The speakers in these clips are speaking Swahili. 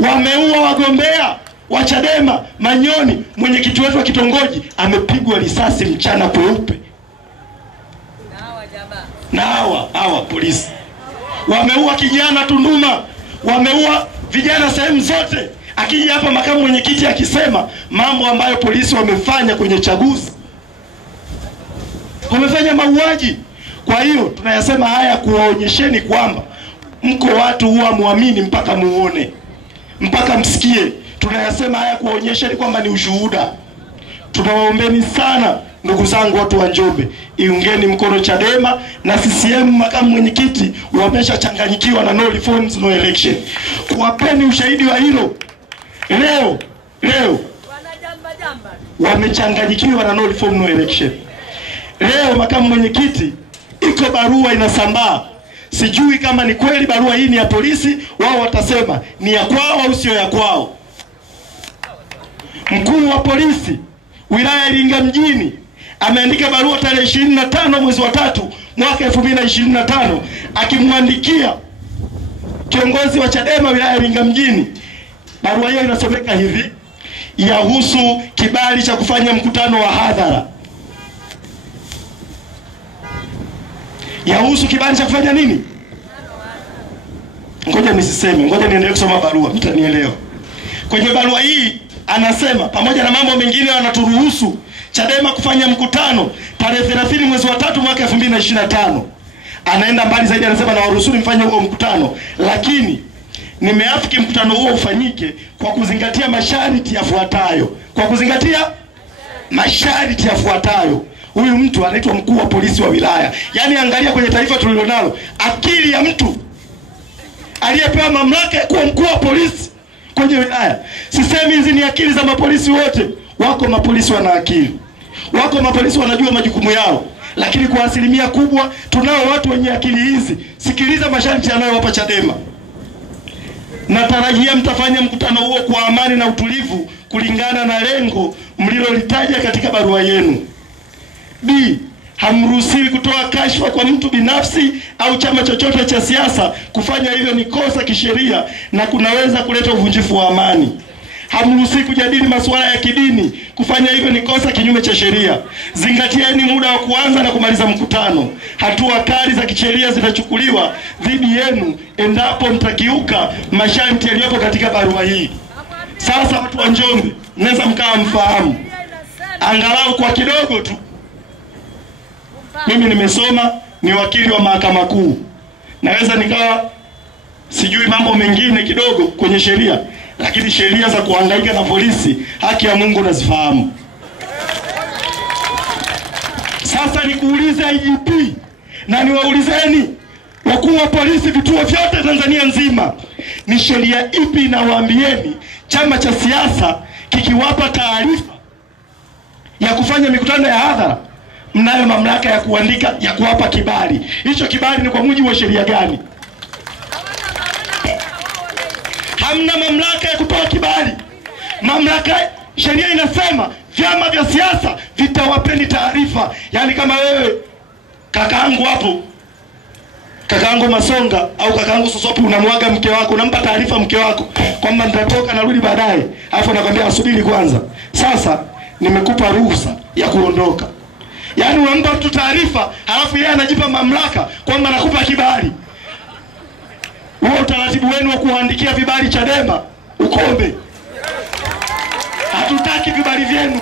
Wameua wagombea wa Chadema. Manyoni, mwenyekiti wetu wa kitongoji, amepigwa risasi mchana kweupe. Na hawa polisi wameua kijana Tunduma, wameua vijana sehemu zote. Akija hapa makamu mwenyekiti akisema mambo ambayo polisi wamefanya kwenye chaguzi, wamefanya mauaji. Kwa hiyo tunayasema haya kuwaonyesheni kwamba mko watu huwa muamini mpaka muone, mpaka msikie. Tunayasema haya kuwaonyesheni kwamba ni ushuhuda. Tunawaombeni sana ndugu zangu watu wa Njombe, iungeni mkono Chadema na CCM. Makamu mwenyekiti wameshachanganyikiwa na no reforms no election. Kuwapeni ushahidi wa hilo leo wamechanganyikiwa na no reform no election. Leo makamu mwenyekiti, iko barua inasambaa. Sijui kama ni kweli barua hii ni ya polisi, wao watasema ni ya kwao au sio ya kwao. Mkuu wa polisi wilaya Iringa mjini ameandika barua tarehe 25 mwezi wa 3 mwaka 2025 akimwandikia kiongozi wa Chadema wilaya Iringa mjini. Barua hiyo inasomeka hivi: yahusu kibali cha kufanya mkutano wa hadhara. Yahusu kibali cha kufanya nini? Ngoja nisiseme, ngoja niendelee kusoma barua, mtanielewa. Kwenye barua hii anasema pamoja na mambo mengine wanaturuhusu Chadema kufanya mkutano tarehe 30 mwezi wa 3 mwaka 2025. Anaenda mbali zaidi, anasema na waruhusu mfanye huo mkutano, lakini nimeafiki mkutano huo ufanyike kwa kuzingatia masharti yafuatayo. Kwa kuzingatia masharti yafuatayo. Huyu mtu anaitwa mkuu wa polisi wa wilaya. Yaani angalia kwenye taifa tulilonalo, akili ya mtu aliyepewa mamlaka ya kuwa mkuu wa polisi kwenye wilaya. Sisemi hizi ni akili za mapolisi wote. Wako mapolisi wana akili, wako mapolisi wanajua majukumu yao, lakini kwa asilimia kubwa tunao watu wenye akili hizi. Sikiliza masharti yanayowapa Chadema. Natarajia mtafanya mkutano huo kwa amani na utulivu kulingana na lengo mlilolitaja katika barua yenu. B. Hamruhusiwi kutoa kashfa kwa mtu binafsi au chama chochote cha siasa. Kufanya hivyo ni kosa kisheria na kunaweza kuleta uvunjifu wa amani. Hamruhusiwi kujadili masuala ya kidini. Kufanya hivyo ni kosa kinyume cha sheria. Zingatieni muda wa kuanza na kumaliza mkutano. Hatua kali za kisheria zitachukuliwa dhidi yenu endapo mtakiuka masharti yaliyopo katika barua hii. Sasa watu wa Njombe, mnaweza mkawa mfahamu angalau kwa kidogo tu. Mimi nimesoma, ni wakili wa mahakama kuu. Naweza nikawa sijui mambo mengine kidogo kwenye sheria, lakini sheria za kuhangaika na polisi, haki ya Mungu nazifahamu. Sasa nikuulize IGP na niwaulizeni wakuu wa polisi vituo vyote Tanzania nzima, ni sheria ipi inawaambieni chama cha siasa kikiwapa taarifa ya kufanya mikutano ya hadhara mnayo mamlaka ya kuandika, ya kuwapa kibali? Hicho kibali ni kwa mujibu wa sheria gani? Hamna mamlaka ya kutoa kibali. Mamlaka, sheria inasema vyama vya siasa vitawapeni taarifa. Yaani kama wewe kakaangu hapo, kakaangu Masonga au kakaangu Sosopi, unamwaga mke wako, unampa taarifa mke wako kwamba nitatoka narudi baadaye, alafu anakuambia asubiri kwanza, sasa nimekupa ruhusa ya kuondoka. Yaani unampa mtu taarifa, halafu yeye anajipa mamlaka kwamba nakupa kibali. Huo utaratibu wenu wa kuandikia vibali Chadema ukome. Hatutaki vibali vyenu.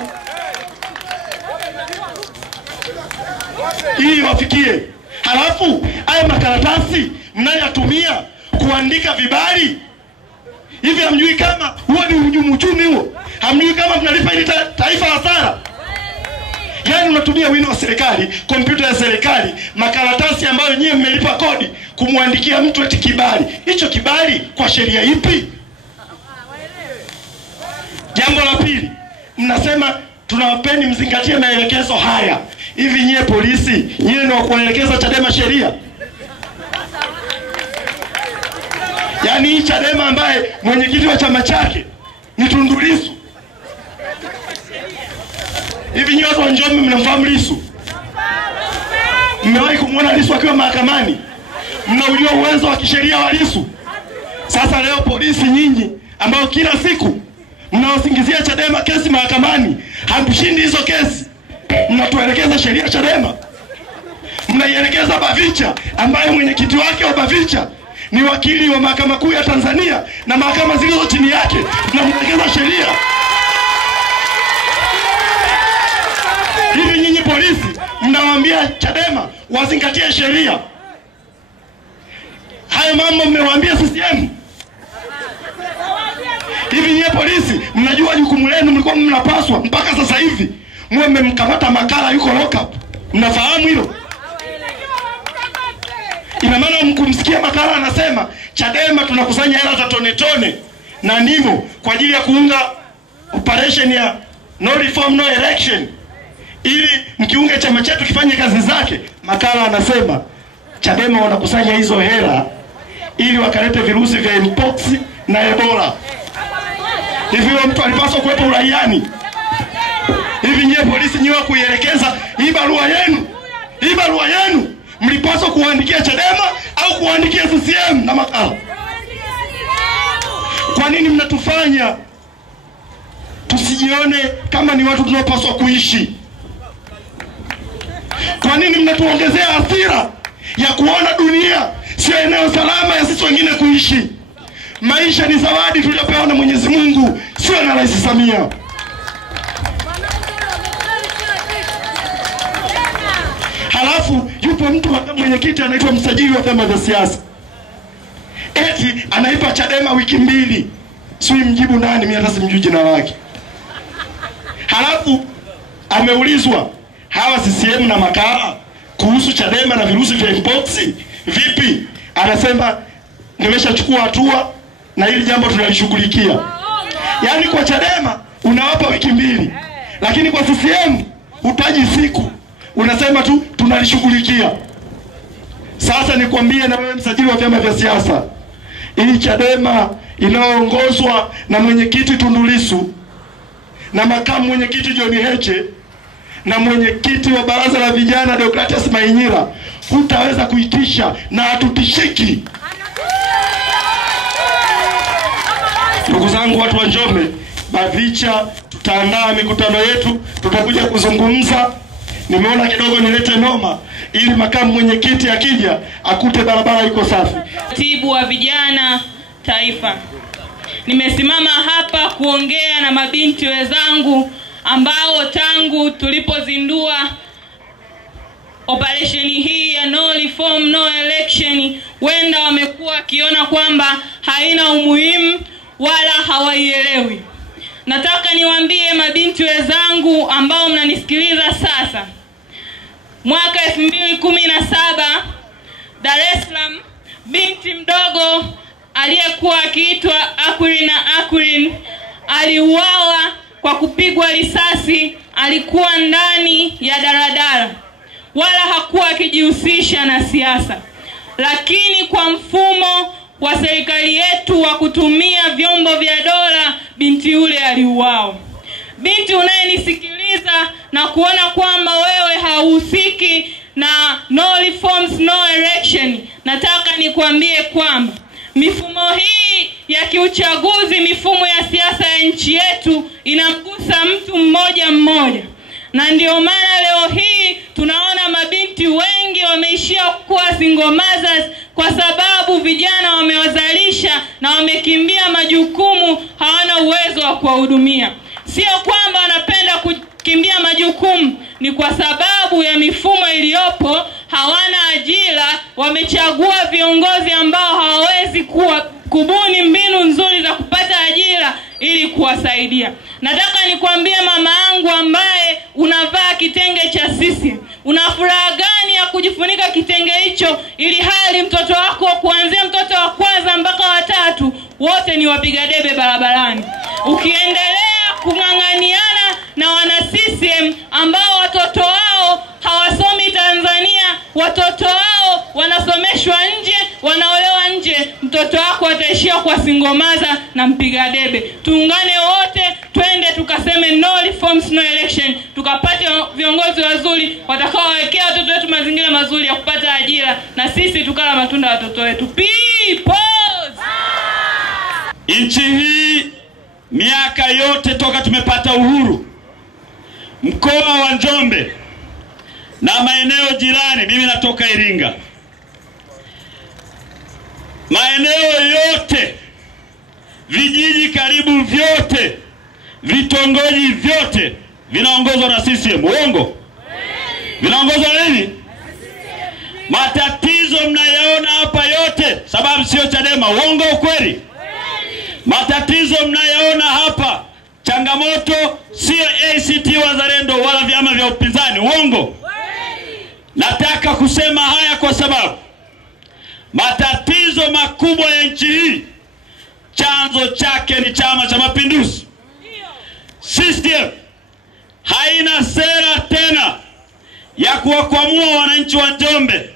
Hii wafikie. Halafu haya makaratasi mnayotumia kuandika vibali, hivi hamjui kama huo ni hujumu uchumi huo? Hamjui kama mnalipa hili taifa hasara? Yaani unatumia wino wa serikali, kompyuta ya serikali, makaratasi ambayo nyinyi mmelipa kodi kumwandikia mtu eti kibali. Hicho kibali kwa sheria ipi? Jambo la pili, mnasema tunawapeni mzingatie maelekezo haya. Hivi nyie polisi, nyie ni wa kuelekeza Chadema sheria? Yaani hii Chadema ambaye mwenyekiti wa chama chake ni Tundu Lissu. Hivi nyie watu wa Njombe mnamfahamu Lissu? Mmewahi kumwona Lissu akiwa mahakamani? Mnaujua uwezo wa kisheria wa Lissu? Sasa leo polisi nyinyi ambao kila siku mnaosingizia Chadema kesi mahakamani hamshindi hizo kesi, mnatuelekeza sheria Chadema. Mnaielekeza Bavicha ambaye mwenyekiti wake wa Bavicha ni wakili wa Mahakama Kuu ya Tanzania na mahakama zilizo chini yake, mnamuelekeza sheria. Hivi nyinyi polisi mnawaambia Chadema wazingatie sheria? Hayo mambo mmewaambia CCM? Hivi nyinyi polisi mnajua jukumu lenu mlikuwa mnapaswa mpaka sasa hivi mwe mmemkamata Makala yuko lock up? Mnafahamu hilo? Ina maana mkumsikia Makala anasema Chadema tunakusanya hela za tone tone na NIMO kwa ajili ya kuunga operation ya no reform no election, ili mkiunge chama chetu kifanye kazi zake. Makala anasema Chadema wanakusanya hizo hela ili wakalete virusi vya mpox na Ebola. Hivi mtu alipaswa kuwepo uraiani? Hivi nyie polisi nyewe kuielekeza hii barua yenu mlipaswa kuandikia Chadema au kuandikia CCM na Makala? Kwa nini mnatufanya tusijione kama ni watu tunaopaswa kuishi? Kwa nini mnatuongezea hasira ya kuona dunia sio eneo salama ya sisi wengine kuishi? Maisha ni zawadi tuliyopewa na Mwenyezi Mungu, sio na Rais Samia. Halafu yupo mtu mwenyekiti anaitwa msajili wa vyama vya siasa, eti anaipa Chadema wiki 2. Sio mjibu nani, mimi hata simjui jina lake. Halafu ameulizwa hawa CCM na Makala kuhusu Chadema na virusi vya mpox vipi? Anasema nimeshachukua hatua na hili jambo tunalishughulikia. Yaani kwa Chadema unawapa wiki 2, lakini kwa CCM utaji siku, unasema tu tunalishughulikia. Sasa nikwambie na wewe msajili wa vyama vya siasa, hii Chadema inayoongozwa na mwenyekiti Tundu Lissu na makamu mwenyekiti John Heche na mwenyekiti wa baraza la vijana Deogratias Mainyira, hutaweza kuitisha na hatutishiki. Ndugu zangu watu wa Njombe, Bavicha tutaandaa mikutano yetu, tutakuja kuzungumza. Nimeona kidogo nilete noma ili makamu mwenyekiti akija akute barabara iko safi. Katibu wa vijana taifa, nimesimama hapa kuongea na mabinti wenzangu ambao tangu tulipozindua operation hii ya no reform no election wenda wamekuwa wakiona kwamba haina umuhimu wala hawaielewi. Nataka niwaambie mabinti wenzangu ambao mnanisikiliza sasa, mwaka 2017 Dar es Salaam, binti mdogo aliyekuwa akiitwa Aquilin aliuawa kwa kupigwa risasi. Alikuwa ndani ya daladala, wala hakuwa akijihusisha na siasa, lakini kwa mfumo wa serikali yetu wa kutumia vyombo vya dola, binti yule aliuawa. Binti unayenisikiliza na kuona kwamba wewe hauhusiki na no reforms no election, nataka nikwambie kwamba mifumo hii ya kiuchaguzi, mifumo ya siasa ya nchi yetu inamgusa mtu mmoja mmoja. Na ndio maana leo hii tunaona mabinti wengi wameishia kuwa single mothers kwa sababu vijana wamewazalisha na wamekimbia majukumu, hawana uwezo wa kuwahudumia. Sio kwamba wanapenda kukimbia majukumu, ni kwa sababu ya mifumo iliyopo, hawana ajira, wamechagua viongozi ambao hawawezi kubuni mbinu nzuri za kupata ajira ili kuwasaidia. Nataka nikwambie mama yangu ambaye unavaa kitenge cha sisi, una furaha gani ya kujifunika kitenge hicho ili hali mtoto wako kuanzia mtoto wa kwanza mpaka wa 3 wote ni wapiga debe barabarani? Ukiendelea kung'ang'aniana na wana CCM ambao watoto wao hawasomi Tanzania, watoto wao wanasomeshwa nje, wanaolewa nje, mtoto wako ataishia kwa single mother na mpiga debe. Tuungane wote, twende tukaseme no reforms no election, tukapate viongozi wazuri watakaowekea watoto wetu mazingira mazuri ya kupata ajira, na sisi tukala matunda ya watoto wetu. Peoples! Nchi hii miaka yote toka tumepata uhuru, mkoa wa Njombe na maeneo jirani, mimi natoka Iringa, maeneo yote, vijiji karibu vyote, vitongoji vyote vinaongozwa na CCM. Uongo? Vinaongozwa nini? Matatizo mnayaona hapa yote sababu sio Chadema. Uongo ukweli? Matatizo mnayaona hapa, changamoto sio ACT Wazalendo wala vyama vya upinzani. Uongo? Nataka kusema haya kwa sababu matatizo makubwa ya nchi hii chanzo chake ni Chama cha Mapinduzi. CCM haina sera tena ya kuwakwamua wananchi wa Njombe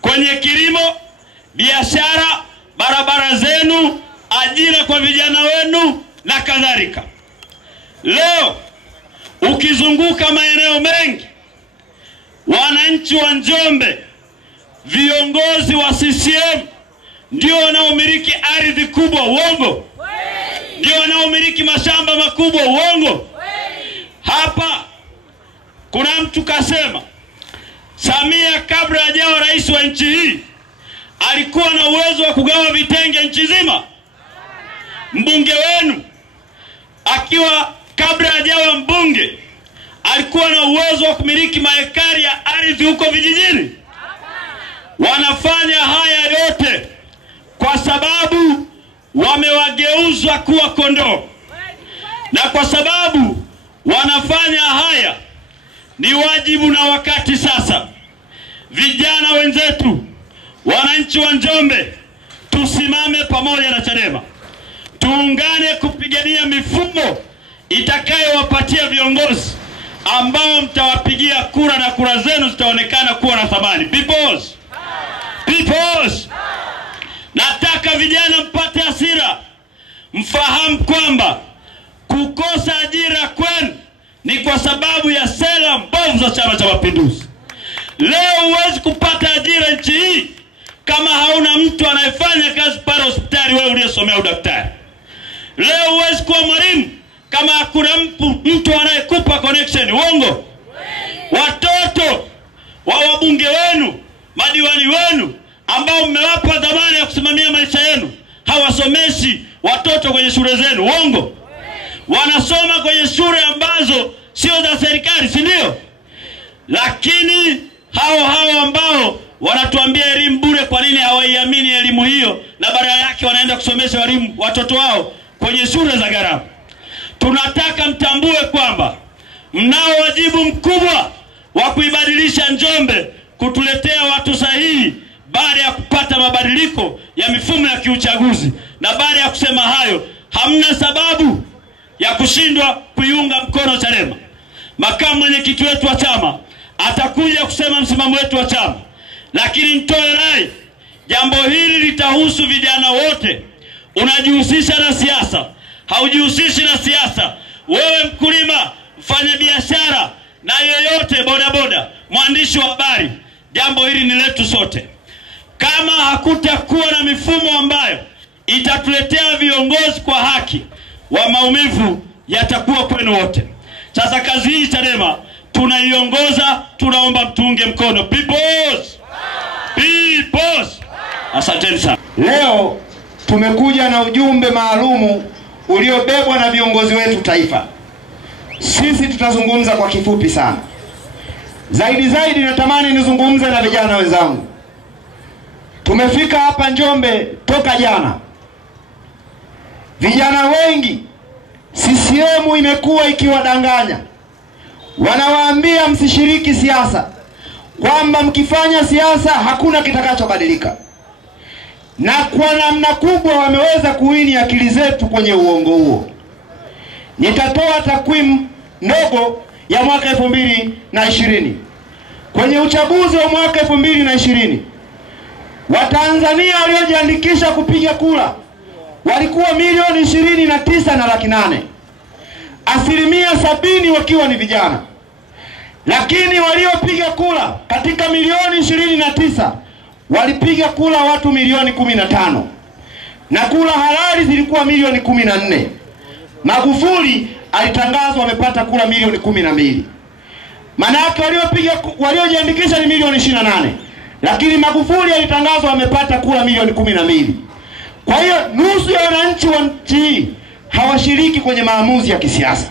kwenye kilimo, biashara, barabara zenu, ajira kwa vijana wenu na kadhalika. Leo ukizunguka maeneo mengi, wananchi wa Njombe, viongozi wa CCM ndio wanaomiliki ardhi kubwa. Uongo? Ndio wanaomiliki mashamba makubwa. Uongo? Hapa kuna mtu kasema Samia kabla hajawa rais wa nchi hii alikuwa na uwezo wa kugawa vitenge nchi nzima. Mbunge wenu akiwa kabla hajawa mbunge alikuwa na uwezo wa kumiliki maekari ya ardhi huko vijijini. Wanafanya haya yote kwa sababu wamewageuzwa kuwa kondoo, na kwa sababu wanafanya haya ni wajibu na wakati sasa vijana wenzetu, wananchi wa Njombe, tusimame pamoja na Chadema, tuungane kupigania mifumo itakayowapatia viongozi ambao mtawapigia kura na kura zenu zitaonekana kuwa na thamani. Peoples, nataka vijana mpate hasira, mfahamu kwamba kukosa ajira kwenu ni kwa sababu ya sera mbovu za Chama cha Mapinduzi. Leo huwezi kupata ajira nchi hii kama hauna mtu anayefanya kazi pale hospitali wewe uliyesomea udaktari. Leo huwezi kuwa mwalimu kama hakuna mtu anayekupa connection. Uongo? Watoto wa wabunge wenu, madiwani wenu ambao mmewapa dhamana ya kusimamia maisha yenu hawasomeshi watoto kwenye shule zenu. Uongo? Wanasoma kwenye shule ambazo sio za serikali, si ndio? Lakini hao ambao wanatuambia elimu bure, kwa nini hawaiamini elimu hiyo na badala yake wanaenda kusomesha watoto wao kwenye shule za gharama? Tunataka mtambue kwamba mnao wajibu mkubwa wa kuibadilisha Njombe, kutuletea watu sahihi baada ya kupata mabadiliko ya mifumo ya kiuchaguzi. Na baada ya kusema hayo, hamna sababu ya kushindwa kuiunga mkono Chadema. Makamu mwenyekiti wetu wa chama atakuja kusema msimamo wetu wa chama, lakini nitoe rai, jambo hili litahusu vijana wote. Unajihusisha na siasa, haujihusishi na siasa, wewe mkulima, mfanya biashara na yeyote, bodaboda, mwandishi wa habari, jambo hili ni letu sote. Kama hakutakuwa na mifumo ambayo itatuletea viongozi kwa haki, wa maumivu yatakuwa kwenu wote. Sasa kazi hii Chadema tunaiongoza, tunaomba mtuunge mkono. Peoples! Asanteni sana. Leo tumekuja na ujumbe maalumu uliobebwa na viongozi wetu taifa. Sisi tutazungumza kwa kifupi sana. Zaidi natamani nizungumze na vijana wenzangu. Tumefika hapa Njombe toka jana. Vijana wengi CCM imekuwa ikiwadanganya. Wanawaambia msishiriki siasa, kwamba mkifanya siasa hakuna kitakachobadilika. Na kwa namna kubwa wameweza kuwini akili zetu kwenye uongo huo. Nitatoa takwimu ndogo ya mwaka 2020. Kwenye uchaguzi wa mwaka 2020, Watanzania waliojiandikisha kupiga kura walikuwa 29,800,000. 70% wakiwa ni vijana. Lakini waliopiga kura katika 29,000,000 walipiga kura watu 15,000,000. na kura halali zilikuwa milioni 14. Magufuli alitangazwa amepata kura milioni 12. Maana yake waliojiandikisha ni milioni 28. Lakini Magufuli alitangazwa amepata kura milioni 12. Kwa hiyo nusu ya wananchi wa nchi hawashiriki kwenye maamuzi ya kisiasa.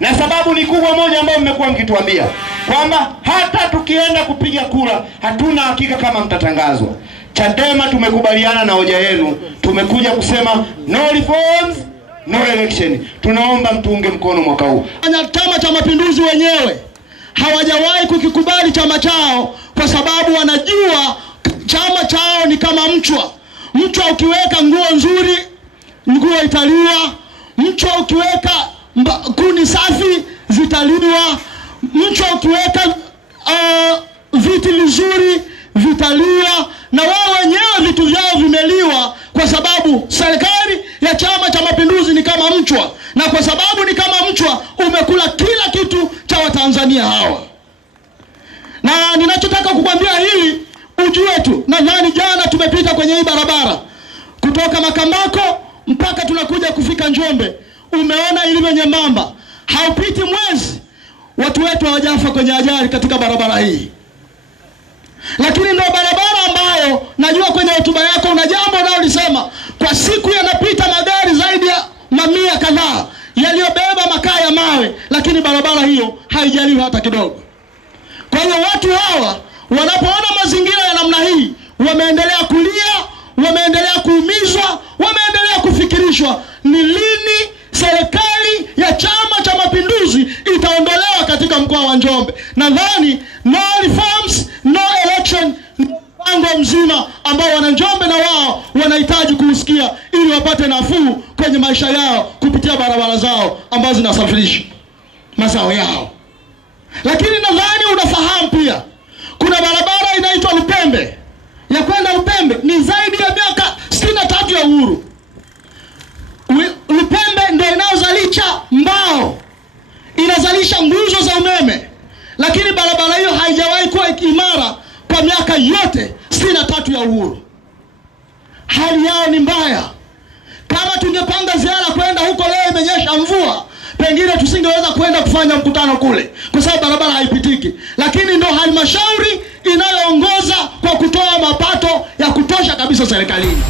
Na sababu ni kubwa moja ambayo mmekuwa mkituambia kwamba hata tukienda kupiga kura hatuna hakika kama mtatangazwa. Chadema tumekubaliana na hoja yenu, tumekuja kusema no reforms no election. Tunaomba mtuunge mkono mwaka huu. Chama cha Mapinduzi wenyewe hawajawahi kukikubali chama chao kwa sababu wanajua chama chao ni kama mchwa. Mchwa ukiweka nguo nzuri, nguo italiwa. Mchwa ukiweka kuni safi, zitaliwa. Mchwa ukiweka viti vizuri, vitaliwa. Na wao wenyewe vitu vyao vimeliwa kwa sababu serikali ya Chama cha Mapinduzi ni kama mchwa. Na kwa sababu ni kama mchwa, umekula kila kitu cha Watanzania hawa. Na ninachotaka kukwambia hili ujue tu, nadhani jana tumepita kwenye hii barabara kutoka Makambako mpaka tunakuja kufika Njombe. Umeona ilivyo nyembamba. Haupiti mwezi watu wetu hawajafa kwenye ajali katika barabara hii. Lakini ndio barabara ambayo najua kwenye hotuba yako una jambo unalolisema, kwa siku yanapita magari zaidi ya mamia kadhaa yaliyobeba makaa ya mawe, lakini barabara hiyo haijaliwi hata kidogo. Kwa hiyo watu hawa wanapoona mazingira ya namna hii, wameendelea kulia, wameendelea kuumizwa, wameendelea kufikirishwa ni lini serikali ya Chama cha Mapinduzi itaondolewa katika mkoa wa Njombe. Nadhani no reforms no election mpango mzima ambao wana Njombe na wao wanahitaji kusikia ili wapate nafuu kwenye maisha yao kupitia barabara zao ambazo zinasafirisha mazao yao. Lakini nadhani unafahamu pia kuna barabara inaitwa Lupembe. Ya kwenda Lupembe ni zaidi ya miaka 63 ya uhuru. Lupembe ndio inayozalisha mbao, inazalisha nguzo za umeme, lakini barabara hiyo haijawahi kuwa imara kwa miaka yote 63 ya uhuru. Hali yao ni mbaya. Kama tungepanga ziara kwenda huko leo imenyesha mvua, pengine tusingeweza kwenda kufanya mkutano kule kwa sababu barabara haipitiki. Lakini ndio halmashauri inayoongoza kwa kutoa mapato ya kutosha kabisa serikalini.